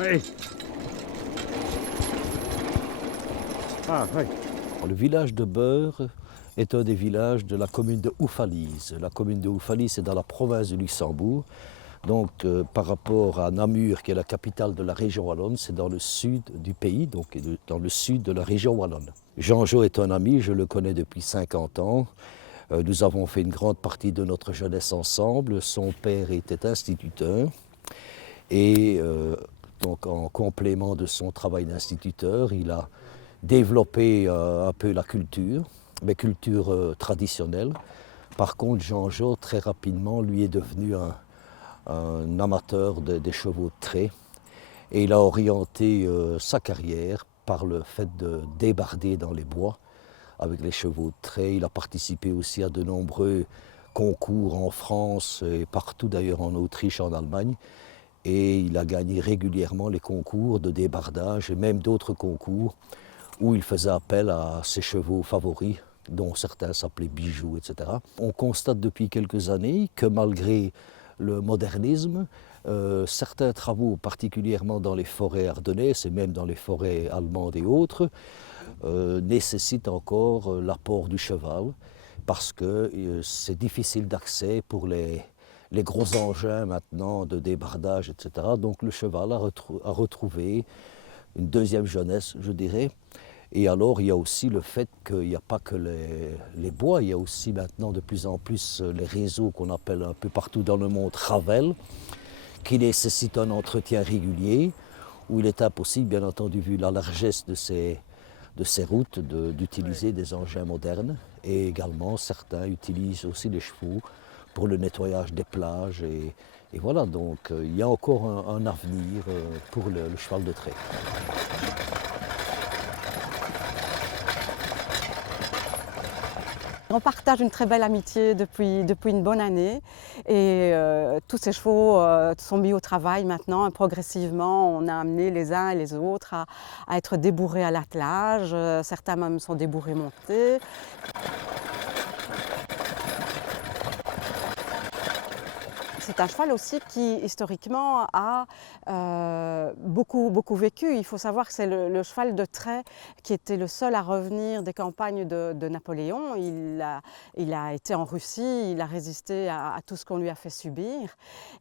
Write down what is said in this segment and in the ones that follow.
Hey. Ah, oui. Le village de Beure est un des villages de la commune de Oufalise. La commune de Oufalise est dans la province de Luxembourg. Donc par rapport à Namur, qui est la capitale de la région wallonne, c'est dans le sud du pays, donc dans le sud de la région wallonne. Jean-Jo est un ami, je le connais depuis 50 ans. Nous avons fait une grande partie de notre jeunesse ensemble. Son père était instituteur et donc en complément de son travail d'instituteur, il a développé un peu la culture, mais culture traditionnelle. Par contre, Jean-Jo, très rapidement, lui est devenu un amateur des chevaux de trait et il a orienté sa carrière par le fait de débarder dans les bois avec les chevaux de trait. Il a participé aussi à de nombreux concours en France et partout d'ailleurs en Autriche, en Allemagne. Et il a gagné régulièrement les concours de débardage et même d'autres concours où il faisait appel à ses chevaux favoris, dont certains s'appelaient Bijoux, etc. On constate depuis quelques années que malgré le modernisme, certains travaux, particulièrement dans les forêts ardennaises et même dans les forêts allemandes et autres, nécessitent encore l'apport du cheval parce que c'est difficile d'accès pour les gros engins maintenant de débardage, etc. Donc le cheval a retrouvé une deuxième jeunesse, je dirais. Et alors, il y a aussi le fait qu'il n'y a pas que les bois, il y a aussi maintenant de plus en plus les réseaux qu'on appelle un peu partout dans le monde Ravel, qui nécessitent un entretien régulier, où il est impossible, bien entendu, vu la largesse de ces routes, d'utiliser des engins modernes. Et également, certains utilisent aussi les chevaux pour le nettoyage des plages. Et voilà, donc il y a encore un avenir pour le cheval de trait. On partage une très belle amitié depuis une bonne année et tous ces chevaux sont mis au travail maintenant et progressivement on a amené les uns et les autres à être débourrés à l'attelage, certains même sont débourrés montés. C'est un cheval aussi qui, historiquement, a beaucoup vécu. Il faut savoir que c'est le cheval de trait qui était le seul à revenir des campagnes de Napoléon. Il a été en Russie, il a résisté à tout ce qu'on lui a fait subir.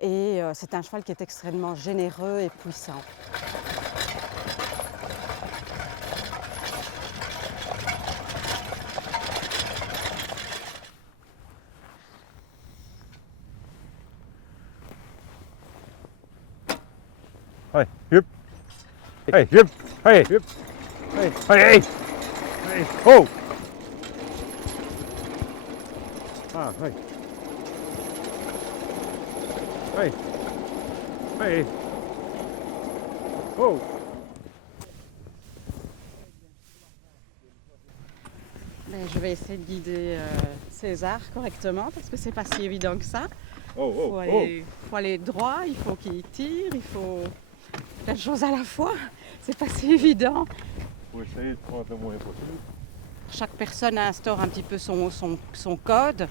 Et c'est un cheval qui est extrêmement généreux et puissant. Hey, yep. Hey, yep. Hey, yep. Hey, hey, hey. Hey, oh. Ah, hey. Hey. Hey. Oh. Mais je vais essayer de guider César correctement parce que c'est pas si évident que ça. Oh, Il oh, faut aller droit, il faut qu'il tire, il faut plein de choses à la fois. C'est pas si évident. Faut essayer de prendre le moins possible. Chaque personne instaure un petit peu son code,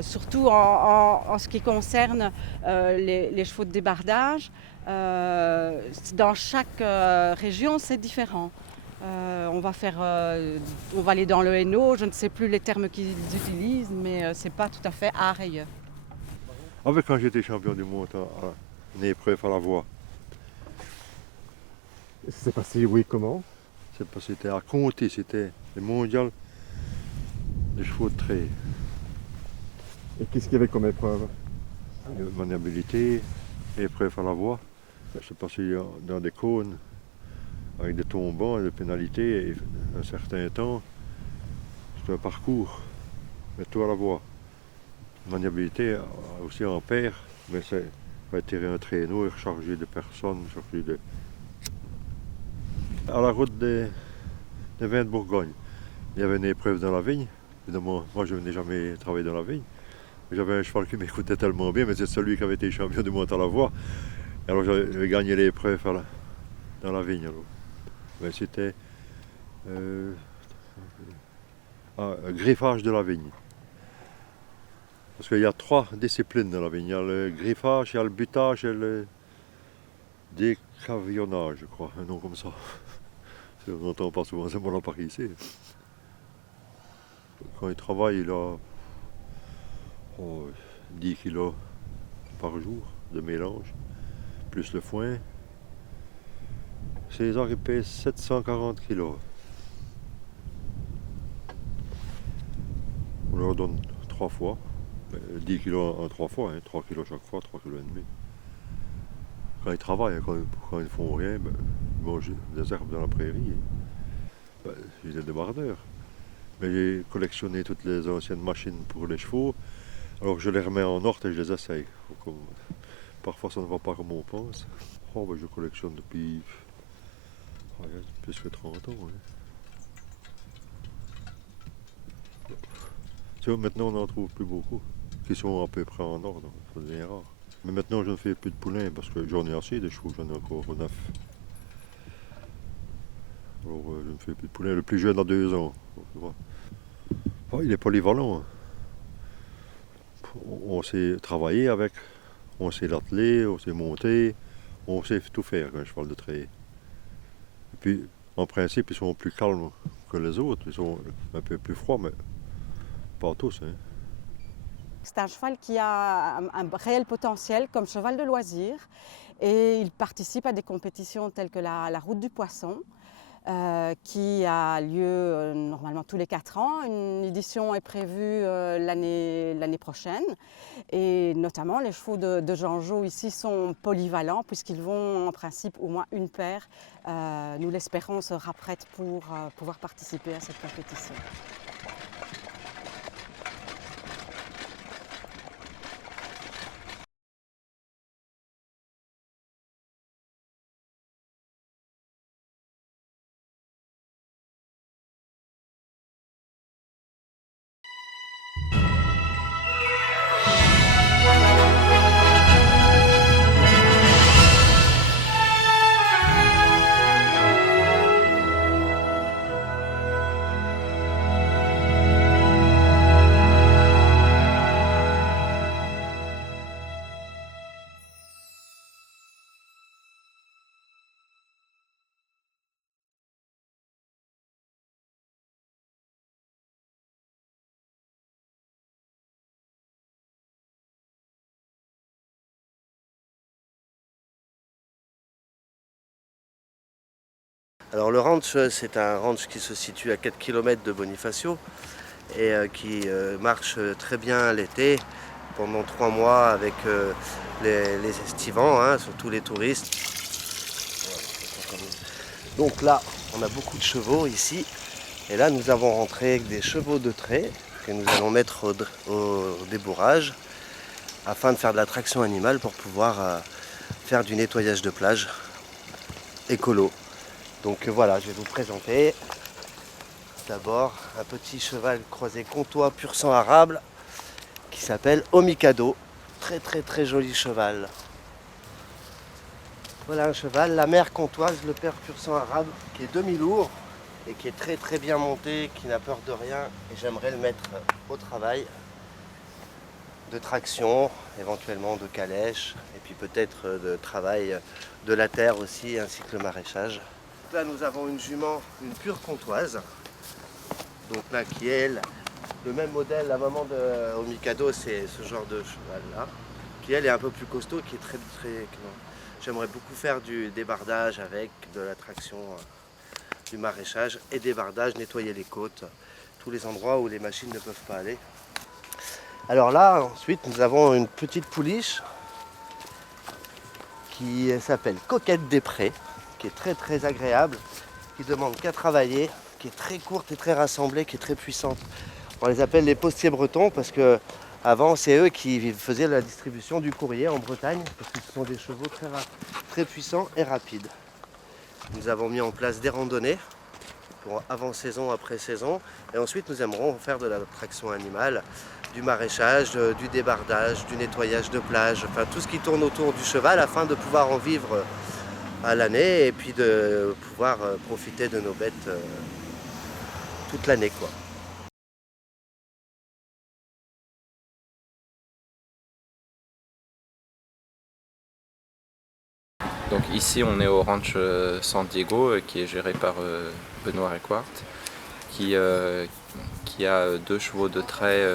surtout en ce qui concerne les chevaux de débardage. Dans chaque région, c'est différent. On va aller dans le Hainaut, je ne sais plus les termes qu'ils utilisent, mais c'est pas tout à fait art ailleurs. En fait, quand j'étais champion du monde à une épreuve à la voix, C'est passé, oui, comment? c'est parce que c'était à Conti, c'était le mondial des chevaux de trait. Et qu'est-ce qu'il y avait comme épreuve? Maniabilité, épreuve à la voix. C'est passé dans des cônes avec des tombants, des pénalités, et un certain temps, c'est un parcours, mais tout à la voix. Maniabilité aussi en paire, mais c'est va tirer un traîneau et recharger des personnes, charger de... À la route des vins de Bourgogne, il y avait une épreuve dans la vigne. Évidemment, moi je venais jamais travailler dans la vigne. J'avais un cheval qui m'écoutait tellement bien, mais c'est celui qui avait été champion du monde à la voie. Alors j'avais gagné l'épreuve dans la vigne. Alors. Mais c'était un griffage de la vigne. Parce qu'il y a 3 disciplines dans la vigne. Il y a le griffage, il y a le butage et Décavionnage, je crois, un nom comme ça. On n'entend pas souvent ce mot-là par ici. Quand il travaille, il a 10 kilos par jour de mélange, plus le foin. César, il pèse 740 kilos. On leur donne 3 fois. 10 kilos en 3 fois, 3 kilos chaque fois, 3 kilos et demi. Quand ils travaillent, quand ils ne font rien, ils mangent des herbes dans la prairie. Il est débardeur. Mais j'ai collectionné toutes les anciennes machines pour les chevaux. Alors je les remets en ordre et je les essaye. Parfois ça ne va pas comme on pense. Je collectionne depuis plus que 30 ans. Maintenant on n'en trouve plus beaucoup, qui sont à peu près en ordre, ça devient rare. Mais maintenant je ne fais plus de poulains parce que j'en ai assez des chevaux, j'en ai encore 9. Alors je ne fais plus de poulains. Le plus jeune a 2 ans. Il est polyvalent. On sait travailler avec, on sait l'atteler, on sait monter, on sait tout faire quand je parle de trait. Et puis en principe ils sont plus calmes que les autres, ils sont un peu plus froids, mais pas tous. C'est un cheval qui a un réel potentiel comme cheval de loisir et il participe à des compétitions telles que la Route du Poisson qui a lieu normalement tous les 4 ans. Une édition est prévue l'année prochaine et notamment les chevaux de Jean-Jo ici sont polyvalents puisqu'ils vont en principe au moins une paire, nous l'espérons, sera prête pour pouvoir participer à cette compétition. Alors le ranch, c'est un ranch qui se situe à 4 km de Bonifacio et qui marche très bien l'été, pendant 3 mois avec les estivants, surtout les touristes. Donc là, on a beaucoup de chevaux ici. Et là, nous avons rentré des chevaux de trait que nous allons mettre au débourrage afin de faire de la traction animale pour pouvoir faire du nettoyage de plage écolo. Donc voilà, je vais vous présenter d'abord un petit cheval croisé comtois pur sang arabe qui s'appelle Omikado. Très très très joli cheval. Voilà un cheval, la mère comtoise, le père pur sang arabe, qui est demi-lourd et qui est très très bien monté, qui n'a peur de rien. Et j'aimerais le mettre au travail de traction, éventuellement de calèche, et puis peut-être de travail de la terre aussi, ainsi que le maraîchage. Là nous avons une jument, une pure comtoise, donc là qui est elle, le même modèle, la maman de Omikado, c'est ce genre de cheval là, qui elle est un peu plus costaud, qui est très très... J'aimerais beaucoup faire du débardage avec, de la traction, du maraîchage et débardage, nettoyer les côtes, tous les endroits où les machines ne peuvent pas aller. Alors là ensuite nous avons une petite pouliche qui s'appelle Coquette des Prés, qui est très très agréable, qui demande qu'à travailler, qui est très courte et très rassemblée, qui est très puissante. On les appelle les postiers bretons parce que avant c'est eux qui faisaient la distribution du courrier en Bretagne, parce que ce sont des chevaux très puissants et rapides. Nous avons mis en place des randonnées pour avant-saison, après-saison, et ensuite nous aimerons faire de la traction animale, du maraîchage, du débardage, du nettoyage de plage, enfin tout ce qui tourne autour du cheval afin de pouvoir en vivre à l'année et puis de pouvoir profiter de nos bêtes toute l'année, quoi. Donc ici on est au ranch San Diego qui est géré par Benoît Requart qui a 2 chevaux de trait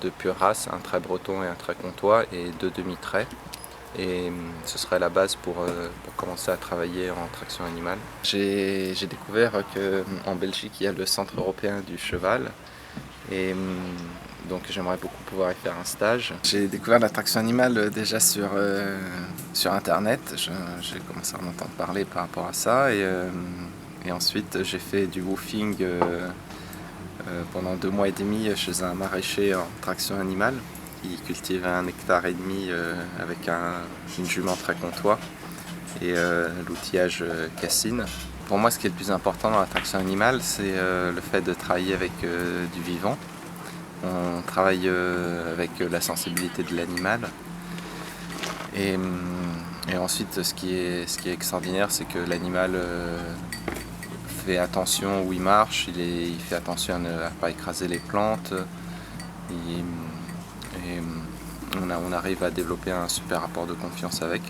de pure race, un trait breton et un trait comtois et 2 demi-traits. Et ce serait la base pour commencer à travailler en traction animale. J'ai découvert qu'en Belgique il y a le Centre européen du cheval et donc j'aimerais beaucoup pouvoir y faire un stage. J'ai découvert la traction animale déjà sur internet, j'ai commencé à en entendre parler par rapport à ça et ensuite j'ai fait du woofing pendant 2 mois et demi chez un maraîcher en traction animale qui cultive 1,5 hectare avec une jument très comtois et l'outillage Cassine. Pour moi, ce qui est le plus important dans la traction animale, c'est le fait de travailler avec du vivant. On travaille avec la sensibilité de l'animal. Et ensuite, ce qui est extraordinaire, c'est que l'animal fait attention où il marche, il fait attention à ne pas écraser les plantes. Et on arrive à développer un super rapport de confiance avec.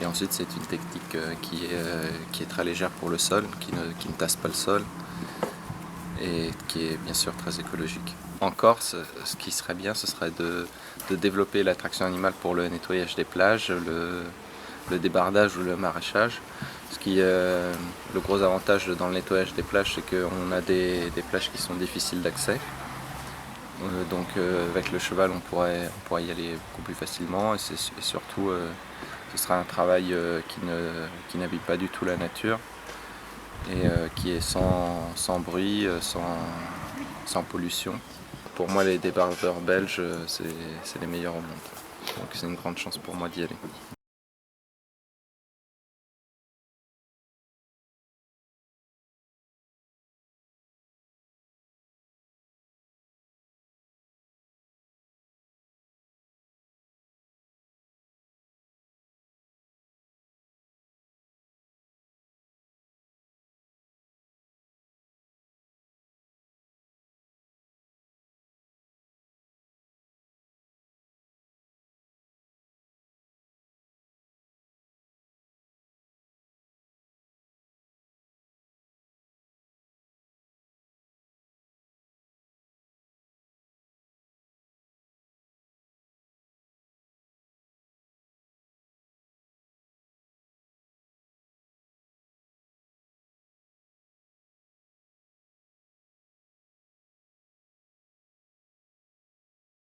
Et ensuite, c'est une technique qui est très légère pour le sol, qui ne tasse pas le sol et qui est bien sûr très écologique. En Corse, ce qui serait bien, ce serait de développer la traction animale pour le nettoyage des plages, le débardage ou le maraîchage. Le gros avantage dans le nettoyage des plages, c'est qu'on a des plages qui sont difficiles d'accès. Donc avec le cheval, on pourrait y aller beaucoup plus facilement et surtout ce sera un travail qui n'habite pas du tout la nature et qui est sans bruit, sans pollution. Pour moi, les débardeurs belges, c'est les meilleurs au monde. Donc c'est une grande chance pour moi d'y aller.